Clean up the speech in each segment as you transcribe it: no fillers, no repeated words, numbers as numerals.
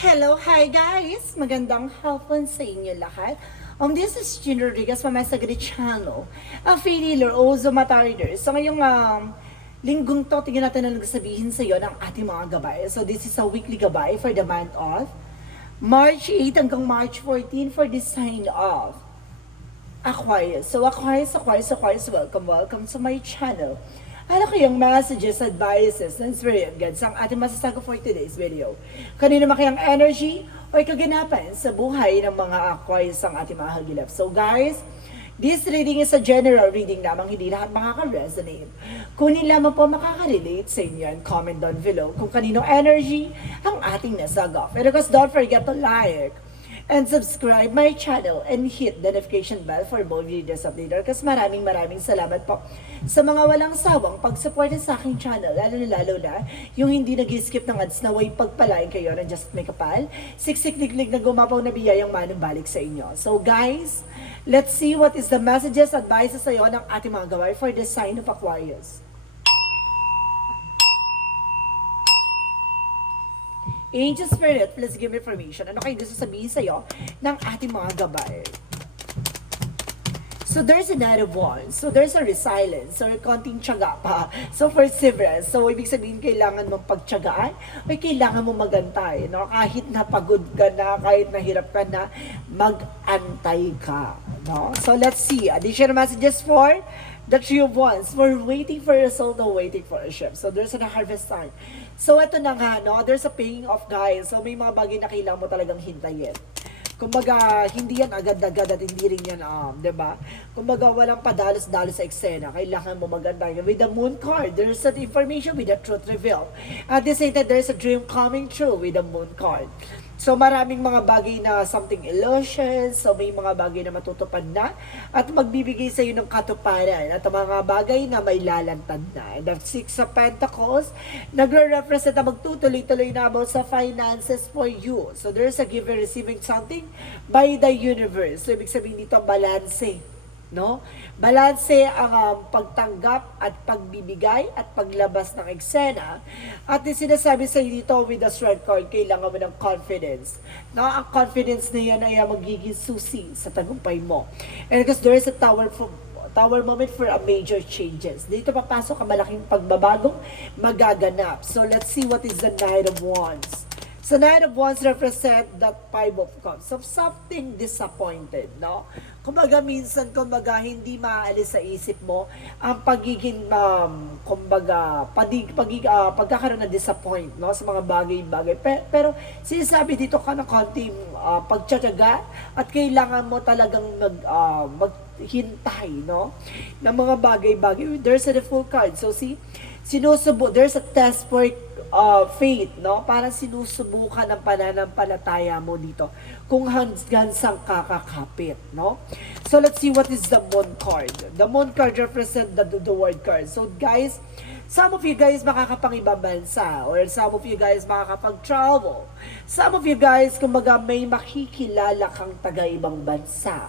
Hello, hi guys! Magandang hapon sa inyo lahat. This is Gina Rodriguez from my Sagari channel. Affiliate also Matarider. So ngayong linggong to, tingnan natin na nagsabihin sa iyo ng ating mga gabay. So this is a weekly gabay for the month of March 8 hanggang March 14 for the sign of Aquarius. So Aquarius, welcome to my channel. Ano kayang messages, advices, and spirit guides ang ating masasagot for today's video? Kanino naman kayang energy o kaganapan sa buhay ng mga Aquarius ang ating mga hagilap? So guys, this reading is a general reading lamang, hindi lahat makaka-resonate. Kunin lamang po makaka-relate sa inyo and comment down below kung kanino energy ang ating nasagap. And of course, don't forget to like and subscribe my channel and hit the notification bell for more videos updated. Kasi maraming salamat po sa mga walang sawang pag-support sa aking channel, lalo na yung hindi nag-skip ng ads na way pagpalain kayo ng just may kapal, siksik-liklik na gumapaw na biyayang manumbalik sa inyo. So guys, let's see what is the messages, advices sa iyo ng ating mga gaway for the sign of Aquarius. Angel Spirit, please give me information. Ano kayo gusto sabihin sa'yo ng ating mga gabay? So there's a Knight of Wands. So there's a resilience or konting tiyaga pa. So perseverance. So ibig sabihin kailangan mong pagtiyagaan o kailangan mong magantay. No? Kahit napagod ka na, kahit nahirap ka na, mag-antay ka. No? So let's see. Additional messages for the Three of Wands. We're waiting for a result or waiting for a shift. So there's a harvest time. So ito na nga, no? There's a paying off, guys. So may mga bagay na kailangan mo talagang hintayin. Kumbaga, hindi yan agad-agad at hindi rin yan, diba? Kumbaga, walang padalos-dalos sa eksena. Kailangan mo maganda. With the moon card, there's an information with the truth reveal. At the same time, there's a dream coming true with the moon card. So maraming mga bagay na something illusions, so may mga bagay na matutupad na at magbibigay sa iyo ng katuparan at mga bagay na may lalantad na. And the Six of Pentacles, nagre-represent na magtutuloy-tuloy na about sa finances for you. So there's a giver receiving something by the universe. So ibig sabihin dito, balanse. No? Balanse ang pagtanggap at pagbibigay at paglabas ng eksena. At yung sinasabi sa dito with the Strength card, kailangan mo ng confidence. No? Ang confidence na yan ay magiging susi sa tagumpay mo. And because there is a tower moment for a major changes. Dito papasok ang malaking pagbabagong magaganap. So let's see what is the Knight of Wands. So Knight of Wands represent that Five of Cups of something disappointed, no? Kumbaga minsan, hindi maalis sa isip mo ang pagiging, pagkakaroon na disappoint, no? Sa mga bagay-bagay. Pero sinasabi dito ka ng konting pagtsatsaga at kailangan mo talagang maghintay, no? Ng mga bagay-bagay. There's a full card. So see, there's a test for faith, no? Parang sinusubukan ng pananampalataya mo dito kung hanggang saan kakakapit, no? So let's see what is the Moon card. The Moon card represent the word card. So guys, some of you guys makakapang-ibang bansa or some of you guys makakapag-travel. Some of you guys, kumbaga may makikilala kang taga-ibang bansa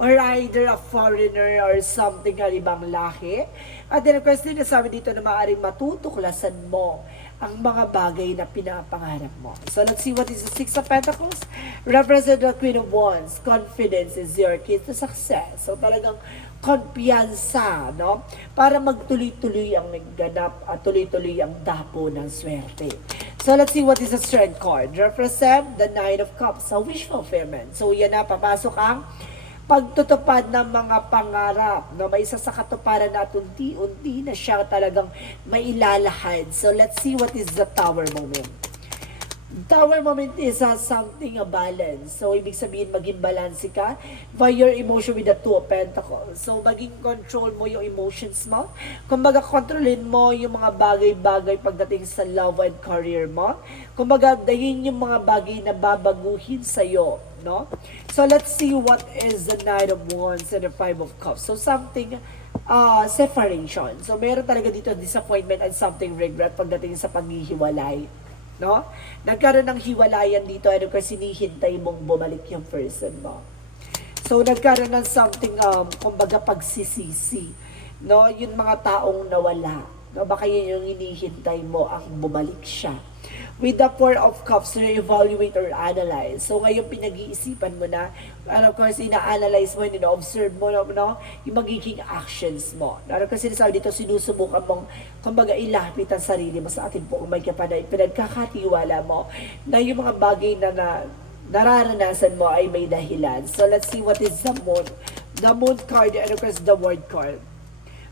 or either a foreigner or something na ibang lahi. At then, of course, din nasabi dito na maaaring matutuklasan mo ang mga bagay na pinapangarap mo. So, let's see what is the Six of Pentacles. Represent the Queen of Wands. Confidence is your key to success. So, talagang kumpiyansa, no? Para magtuloy-tuloy ang nagganap at tuloy-tuloy ang dapo ng swerte. So, let's see what is the Strength card. Represent the Nine of Cups. So, wish fulfillment. So, yan na, papasok ang pagtutupad ng mga pangarap, no? May isa sa katuparan na unti-unti na siya talagang mailalahad. So let's see what is the Tower moment. Tower moment is something a balance. So ibig sabihin maging balance ka by your emotion with the Two of Pentacles. So maging control mo yung emotions mo. Kumbaga kontrolin mo yung mga bagay-bagay pagdating sa love and career mo. Kumbaga dahin yung mga bagay na babaguhin sa'yo, no? So let's see what is the Knight of Wands and the Five of Cups. So something separation. So meron talaga dito disappointment and something regret pagdating sa paghihiwalay, no? Nagkaroon ng hiwalayan dito ano kasi hinihintay mong bumalik yung person mo. So nagkaroon ng something kumbaga pagsisisi, no? Yung mga taong nawala, no? Baka yun yung hinihintay mo ang bumalik siya. With the Four of Cups, re-evaluate or analyze. So ngayon pinag-iisipan mo na, and of course, ina-analyze mo, ina-observe mo, no, yung magiging actions mo. Ano kasi sinasabi dito, sinusubukan mong, kumbaga, ilapit ang sarili mo sa ating buong may kapanay, pinagkakatiwala mo, na yung mga bagay na nararanasan mo ay may dahilan. So let's see what is the moon. The moon card, and of course, the word card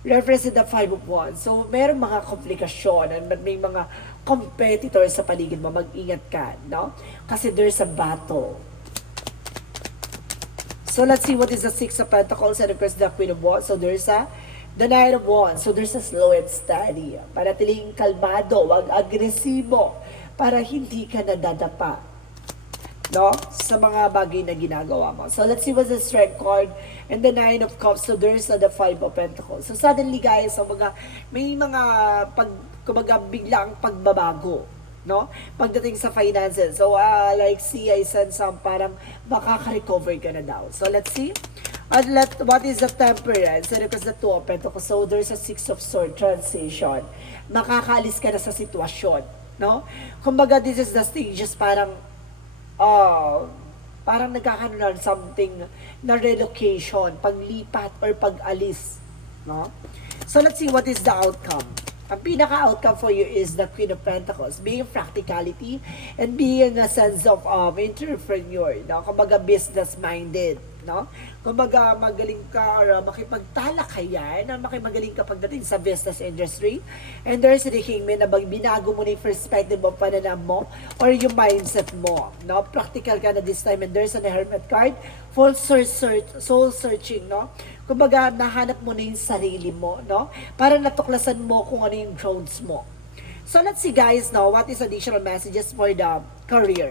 represent the Five of Wands. So, meron mga komplikasyon at may mga competitors sa paligid mo. Mag-ingat ka, no? Kasi there's a battle. So, let's see what is the Six of Pentacles and of course the Queen of Wands. So, there's the Knight of Wands. So, there's a slow and steady. Panatiling kalmado, wag agresibo para hindi ka nadadapa, no, sa mga bagay na ginagawa mo. So let's see what's the Strength card and the Nine of Cups. So there's the Five of Pentacles. So suddenly guys, so may mga kumbaga biglang pagbabago, no, pagdating sa finances. So like see, I sense some parang makaka-recover ka na daw. So let's see. And what is the Temperance? And because the Two of Pentacles. So there's a Six of Swords transition. Makakaalis ka na sa sitwasyon, no? Kumbaga this is the stages parang nagkakaroon ng something na relocation, paglipat or pag-alis, no? So let's see what is the outcome. Ang pinaka-outcome for you is the Queen of Pentacles, being practicality and being a sense of entrepreneur, no? Kumbaga business-minded, no? Kumbaga magaling ka or makipagtalakayan, magaling ka pagdating sa business industry. And there's the Hangman na binago mo na yung perspective mo, pananam mo, or yung mindset mo, no? Practical ka na this time. And there's an Hermit card, soul searching, no? Kumbaga, nahanap mo na yung sarili mo, no? Para natuklasan mo kung ano yung grounds mo. So, let's see guys, now, what is additional messages for the career?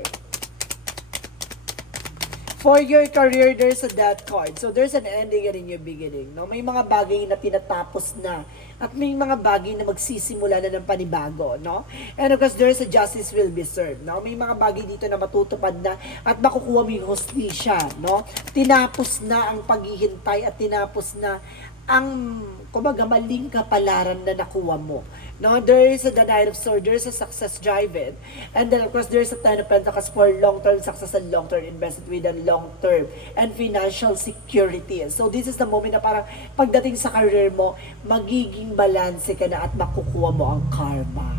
For your career, there's a Death card. So, there's an ending and a new beginning, no? May mga bagay na tinatapos na at may mga bagay na magsisimula na ng panibago, no? And of course, there's a justice will be served, no? May mga bagay dito na matutupad na at makukuha mo yung hustisya, no? Tinapos na ang paghihintay at tinapos na ang, kumbaga, maling kapalaran na nakuha mo. No, there is the Knight of Swords, there is a success driven. And then, of course, there is a Ten of Pentacles for long-term success and long-term investment with a long-term and financial security. So, this is the moment na parang pagdating sa career mo, magiging balanse ka na at makukuha mo ang karma.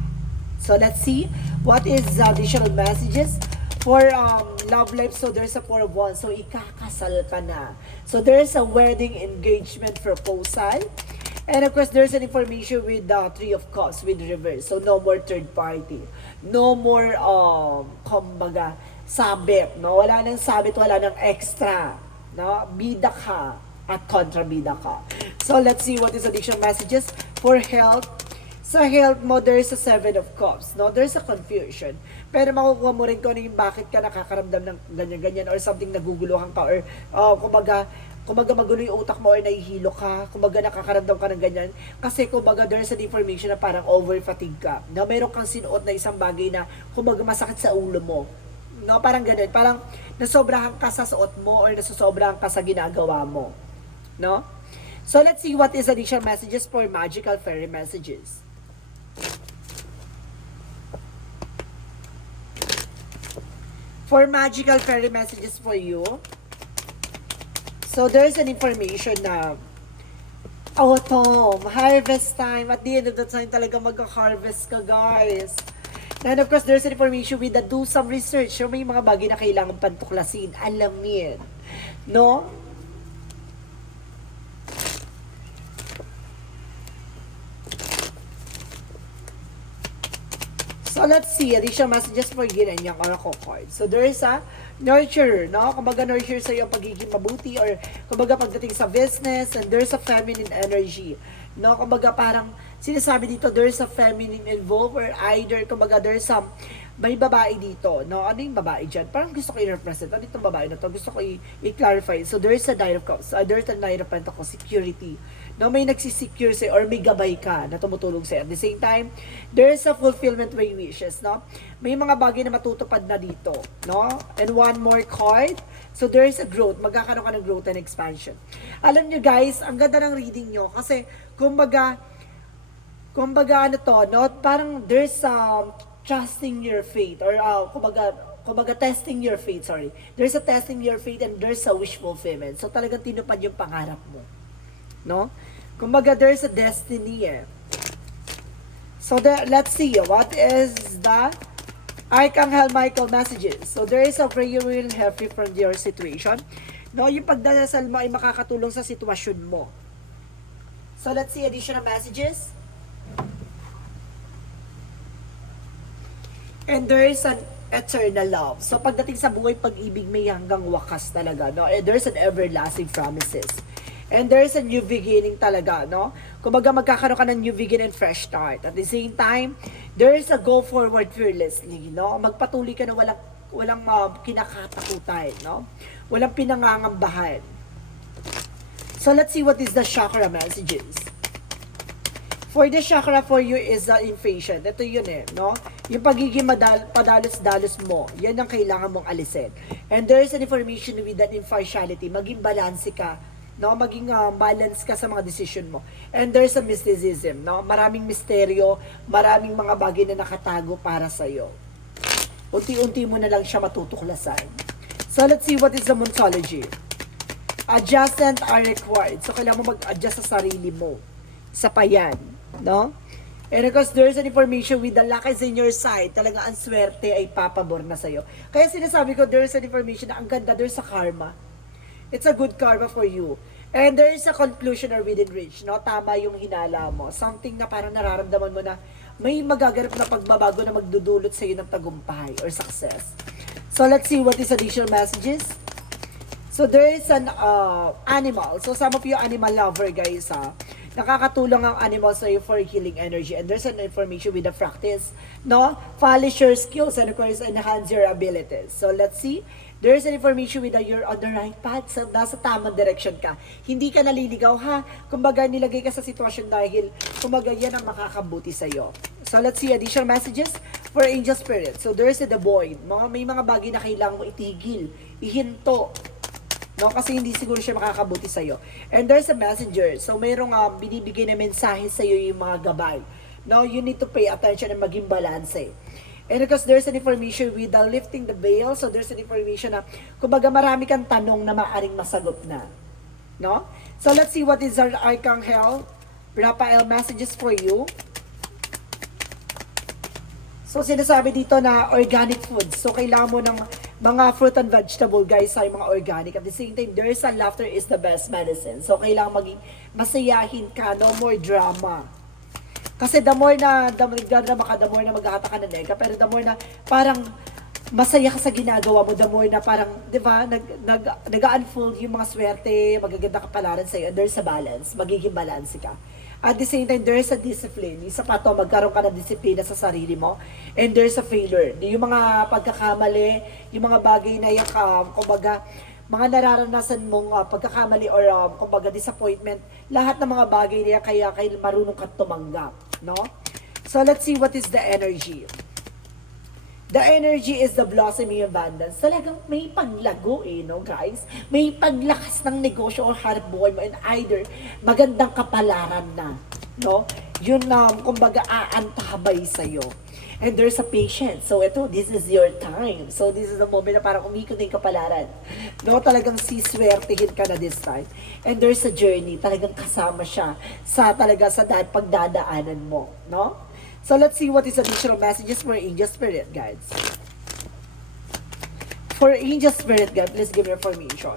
So, let's see what is the additional messages for love life. So, there's a Four of Wands. So, ikakasal ka na. So, there's a wedding engagement proposal. And of course, there's an information with the Three of Cups with reverse. So, no more third party. No more, kumbaga, sabit, no? Wala nang sabit, wala nang extra, no? Bida ka at kontrabida ka. So, let's see what is additional messages for health. Sa health mo, there's a Seven of Cups, no? There's a confusion. Pero makukuha mo rin kung ano yung bakit ka nakakaramdam ng ganyan-ganyan or something naguguluhan ka or kumbaga magulo yung utak mo or nahihilo ka, kumbaga nakakaramdam ka ng ganyan. Kasi kumbaga there's an information na parang over-fatigue ka. Na meron kang sinuot na isang bagay na kumbaga masakit sa ulo mo. No, parang ganun. Parang nasobrahan ka sa suot mo or nasosobrahan ka sa ginagawa mo. No? So let's see what is additional messages for magical fairy messages. For magical fairy messages for you, so there's an information na autumn, harvest time. At the end of the time talaga mag-harvest ka guys. And of course, there's an information with the do some research. So may mga bagay na kailangan pantuklasin, alamin. No? So let's see, additional messages for Ginanyang Oracle card. So there is a nurture, no? Kumbaga nurture sa iyong pagiging mabuti or kumbaga pagdating sa business, and there's a feminine energy. No? Kumbaga parang sinasabi dito, there's a feminine involved or either kumbaga there's some may babae dito, no? Ano yung babae dyan? Parang gusto ko i-represent. Ano itong babae na to? Gusto ko i-clarify. So, there is a Knight of Cups. There's a Knight of Pentacles, security. No, may nagsisecure sa'yo or may gabay ka na tumutulong sa'yo. At the same time, there is a fulfillment way wishes, no? May mga bagay na matutupad na dito, no? And one more card. So, there is a growth. Magkakaroon ka ng growth and expansion. Alam nyo guys, ang ganda ng reading nyo kasi, kumbaga ano to, no? Parang there's trusting your faith, or kumbaga testing your faith, sorry. There's a testing your faith and there's a wish fulfillment. So talagang tinupad yung pangarap mo. No? Kumbaga there's a destiny eh. So let's see, what is the Archangel Michael messages? So there is a prayer will help you from your situation. No, yung pagdadasal mo ay makakatulong sa sitwasyon mo. So let's see additional messages. And there is an eternal love. So pagdating sa buhay pag-ibig, may hanggang wakas talaga, no? And there's an everlasting promises. And there is a new beginning talaga, no? Kumbaga magkakaroon ka ng new beginning and fresh start. At the same time, there is a go forward fearlessly, no? Magpatuloy ka na walang kinakatakutan, no? Walang pinangangambahan. So let's see what is the chakra messages. For the chakra for you is the impatient. Ito yun eh, no? Yung pagiging padalos-dalos mo, yan ang kailangan mong alisin. And there is an information with that impartiality. Maging balance ka, no? Maging balance ka sa mga decision mo. And there's a mysticism, no? Maraming misteryo, maraming mga bagay na nakatago para sa'yo. Unti-unti mo na lang siya matutuklasan. So let's see what is the Moonology. Adjustment are required. So kailangan mo mag-adjust sa sarili mo. Sa payan, no? And because there's an information with the luck is in your side, talaga ang swerte ay papabor na sa'yo. Kaya sinasabi ko, there's an information na ang ganda, there's a karma. It's a good karma for you. And there is a conclusion or within reach, no? Tama yung hinala mo. Something na parang nararamdaman mo na may magaganap na pagbabago na magdudulot sa'yo ng tagumpay or success. So let's see what is additional messages. So there is an animal. So some of you animal lover guys nakakatulong ang animals sa'yo for healing energy. And there's an information with the practice, no? Polish your skills and of course enhance your abilities. So let's see. There's an information with you're on the right path. So, nasa tamang direction ka. Hindi ka naliligaw ha. Kumbaga nilagay ka sa sitwasyon dahil kumbaga yan ang makakabuti sa'yo. So let's see additional messages for angel spirit. So there's the void. May mga bagay na kailangan mo itigil, ihinto. No, kasi hindi siguro siya makakabuti sa'yo. And there's a messenger. So, mayroong binibigay na mensahe sa'yo yung mga gabay. No, you need to pay attention and maging balance. And because there's an information with lifting the veil. So, there's an information na, kumbaga marami kang tanong na maaaring masagot na. No? So, let's see what is our Archangel Raphael messages for you. So, sinasabi dito na organic foods. So, kailangan mo ng mga fruit and vegetable, guys, ay mga organic. At the same time, there is a laughter is the best medicine. So, kailangan maging masayahin ka, no more drama. Kasi the more na nagdadrama ka, the more na maghahata ka na nega. Pero the more na parang masaya ka sa ginagawa mo, the more na parang, di ba, nag-unfold yung mga swerte, magaganda kapalaran sa'yo. And there's a balance. Magiging balance ka. At the same time, there's a discipline. Isa pa to, magkaroon ka ng disiplina sa sarili mo. And there's a failure. Yung mga pagkakamali, yung mga bagay na yung, kumbaga, mga nararanasan mong pagkakamali or kumbaga disappointment, lahat ng mga bagay niya kaya marunong ka tumanggap. No? So, let's see what is the energy. The energy is the blossoming abundance. Talagang may paglago no guys? May paglakas ng negosyo or hanap buhay mo and either magandang kapalaran na. No? Yun kumbaga aantabay sa'yo. And there's a patience. So ito, this is your time. So this is the moment na parang umikot na yung kapalaran. No? Talagang siswertehin ka na this time. And there's a journey. Talagang kasama siya sa pagdadaanan mo. No? So, let's see what is additional messages for Angel Spirit Guides. For Angel Spirit Guide, please give me information.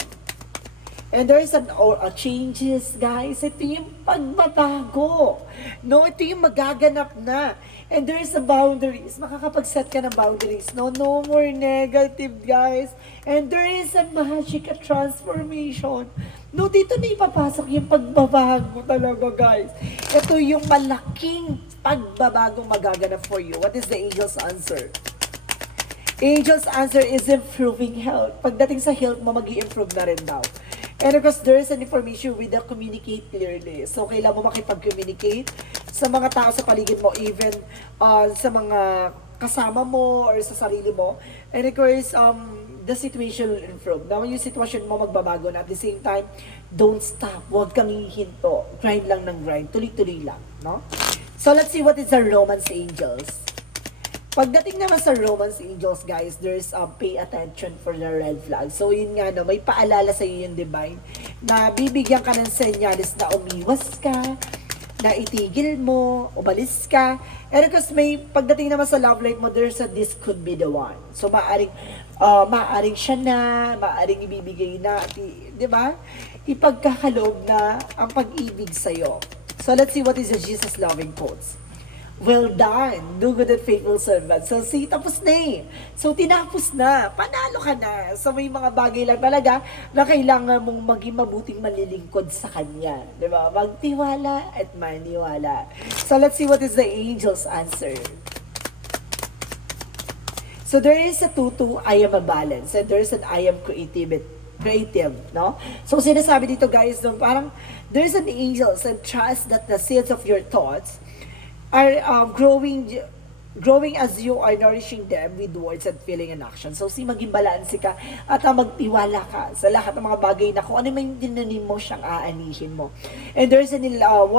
And there is a changes, guys. Ito yung pagbabago. No, ito yung magaganap na. And there is a boundaries. Makakapag-set ka ng boundaries. No more negative, guys. And there is a magic, a transformation. No, dito na ipapasok yung pagbabago talaga, guys. Ito yung malaking pagbabagong magaganap for you. What is the angel's answer? Angel's answer is improving health. Pagdating sa health mo, mag-i-improve na rin daw. And of course, there is an information with the communicate clearly. So, kailangan mo makipag-communicate sa mga tao sa paligid mo, even sa mga kasama mo or sa sarili mo. And of course, the situation will improve. Now, yung sitwasyon mo magbabago na at the same time, don't stop. Huwag kang hihinto. Grind lang ng grind. Tuloy-tuloy lang. No? So, let's see what is the romance angels. Pagdating naman sa romance angels, guys, there's pay attention for the red flag. So, yun nga, no, may paalala sa iyo yung divine na bibigyan ka ng senyalis na umiwas ka, na itigil mo, umalis ka. And because may pagdating naman sa love life mo, there's a this could be the one. So, maaring siya na, maaring ibibigay na, di ba? Ipagkakaloob na ang pag-ibig sa'yo. So, let's see what is the Jesus loving quotes. Well done, do good and faithful servant. So, see, tapos na eh. So, tinapos na. Panalo ka na. So, may mga bagay lang talaga na kailangan mong maging mabuting manlilingkod sa Kanya. Diba? Magtiwala at maniwala. So, let's see what is the angel's answer. So, there is a tutu, I am a balance. And there is an I am creative, no? So, sinasabi dito, guys, no, parang there's an angels and trust that the seeds of your thoughts are growing as you are nourishing them with words and feeling and action. So, maging balanse ka at magtiwala ka sa lahat ng mga bagay na kung ano man dinanim mo siyang aanihin mo. And there's an 111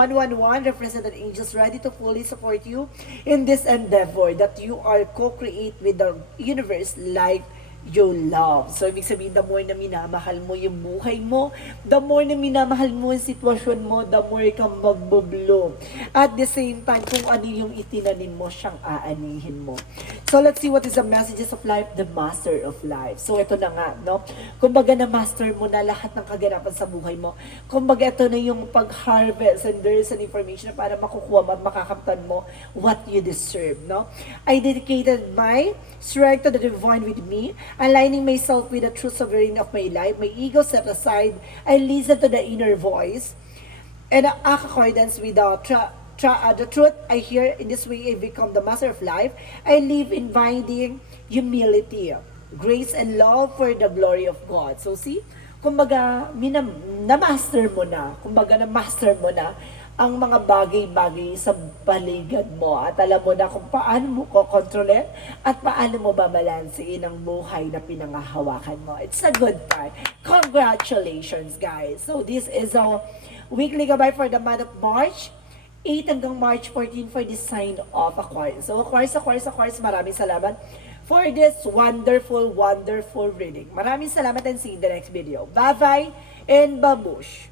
represented angels ready to fully support you in this endeavor that you are co-create with the universe like you love. So, ibig sabihin, the more na minamahal mo yung buhay mo, the more na minamahal mo yung sitwasyon mo, the more kang magbublo. At the same time, kung ano yung itinanim mo, siyang aanihin mo. So, let's see what is the messages of life, the master of life. So, ito na nga, no? Kumbaga na-master mo na lahat ng kaganapan sa buhay mo. Kumbaga, ito na yung pag-harvest and there is an information na para makukuha mo at makakamtan mo what you deserve, no? I dedicated my strength to the divine with me, aligning myself with the true sovereign of my life. My ego set aside. I listen to the inner voice and act accordance with the truth I hear. In this way, I become the master of life. I live inviting humility, grace, and love for the glory of God. So see, kumbaga, na-master mo na. Kumbaga, na-master mo na ang mga bagay-bagay sa paligid mo at alam mo na kung paano mo kontrolin at paano mo babalansiin ang buhay na pinangahawakan mo. It's a good part. Congratulations, guys! So, this is our weekly gabay for the month of March 8 hanggang March 14 for the sign of Aquarius. So, Aquarius, maraming salamat for this wonderful reading. Maraming salamat and see you in the next video. Bye-bye and babush!